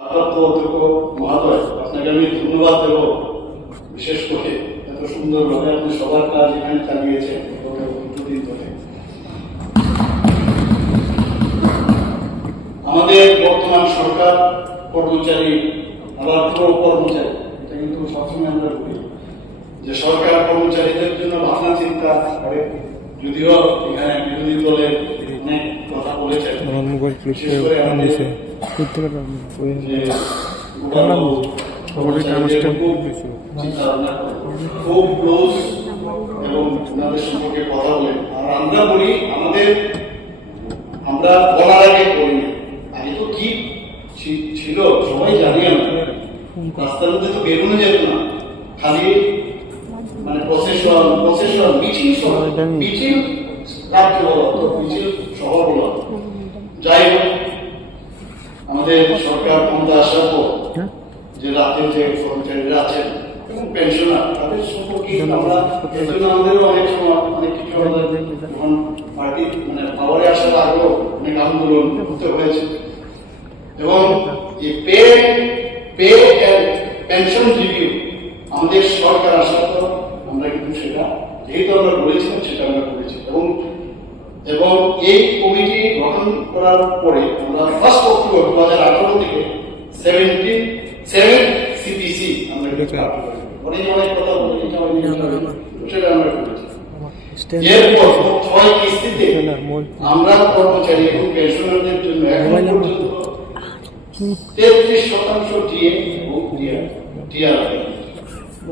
ভারপ্রাপ্ত অধ্যক্ষ মহাদয় আপনাকে আমি ধন্যবাদ দেব বিশেষ করে এত সুন্দরভাবে আপনি সবার কাজ এখানে চালিয়েছেন দুদিন ধরে আমাদের বর্তমান সরকার কর্মচারী আবার পুরো কর্মচারী এটা কিন্তু সবসময় আমরা বলি যে সরকার কর্মচারীদের জন্য ভাবনা চিন্তা করে যদিও এখানে বিরোধী দলের অনেক কথা বলেছেন ক্লিপ বিশেষ করে আমাদের প্রত্যেকের ওই করলাম খবরের কাগজটা আমরা বলার ছিল সবাই জানি রাস্তার মধ্যে তো বেরোনো যেত খালি মানে প্রসেশন প্রসেশন মিছিল মিছিল কাকে বলা মিছিল বলা যাই হোক আমাদের সরকার ক্ষমতা আসার পর যে রাতের যে কর্মচারীরা আছেন এবং পেনশনার তাদের সম্পর্কে আমরা জন্য আমাদেরও অনেক সময় অনেক কিছু আমাদের যখন পার্টি মানে পাওয়ারে আসার আগেও অনেক আন্দোলন করতে হয়েছে। এবং এই পে পে পেনশন রিভিউ আমাদের সরকার আসার পর আমরা কিন্তু সেটা যেহেতু আমরা বলেছিলাম সেটা আমরা করেছি। এবং এবং এই গঠন করার পরে আমরা ফার্স্ট অক্টোবর দু হাজার আঠারো থেকে সেভেন্টিন সেভেন সিপিসি আমরা কার্যকর অনেক অনেক কথা বলে সেটা আমরা করেছি এরপর ছয় কিস্তিতে আমরা কর্মচারী এবং পেনশনারদের জন্য এখন পর্যন্ত তেত্রিশ শতাংশ ডিএ এবং ডিআর ডিআর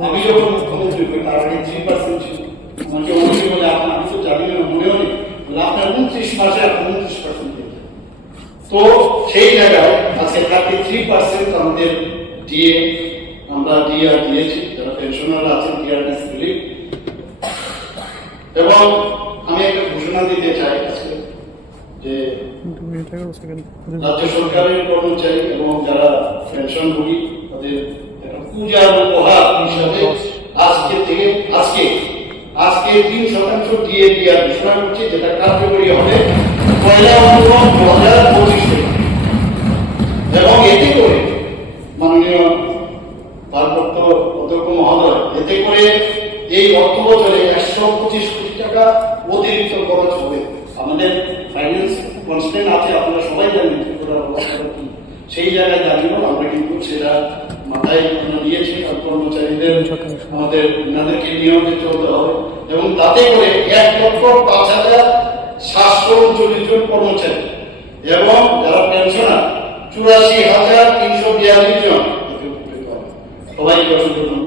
আমি যখন মুখ্যমন্ত্রী তার আগে থ্রি পার্সেন্ট ছিল। আমাকে অনেকে বলে আপনার আমি জানি না মনেও নেই। আপনার উনত্রিশ মাসে উনত্রিশ পার্সেন্ট তো সেই জায়গায় আজকে থার্টি থ্রি পার্সেন্ট আমাদের ডিএ আমরা ডিআর দিয়েছি, যারা পেনশনার আছেন ডিআরএস রিলিফ এবং আমি একটা ঘোষণা দিতে চাই আজকে, যে রাজ্য সরকারের কর্মচারী এবং যারা পেনশনভোগী তাদের একটা পূজার উপহার হিসাবে আজকে তিন শতাংশ দিয়ে দেওয়ার ঘোষণা করছে যেটা কার্যকরী হবে পয়লা অক্টোবর দু হাজার পঁচিশে। এবং এতে করে মাননীয় ভারপ্রাপ্ত অধ্যক্ষ মহোদয়, এতে করে এই অর্থ বছরে একশো পঁচিশ কোটি টাকা অতিরিক্ত খরচ হবে। আমাদের ফাইন্যান্স কনস্ট্যান্ট আছে, আপনারা সবাই জানেন ত্রিপুরার অবস্থাটা কি। সেই জায়গায় দাঁড়িয়েও আমরা কিন্তু সেটা মাথায় নিয়েছি। কর্মচারীদের আমাদের ওনাদেরকে নিয়মে চলতে হবে। এবং তাতে করে এক লক্ষ পাঁচ হাজার সাতশো উনচল্লিশ জন কর্মচারী এবং যারা পেনশনার চুরাশি হাজার তিনশো বিয়াল্লিশ জন। সবাইকে অসংখ্য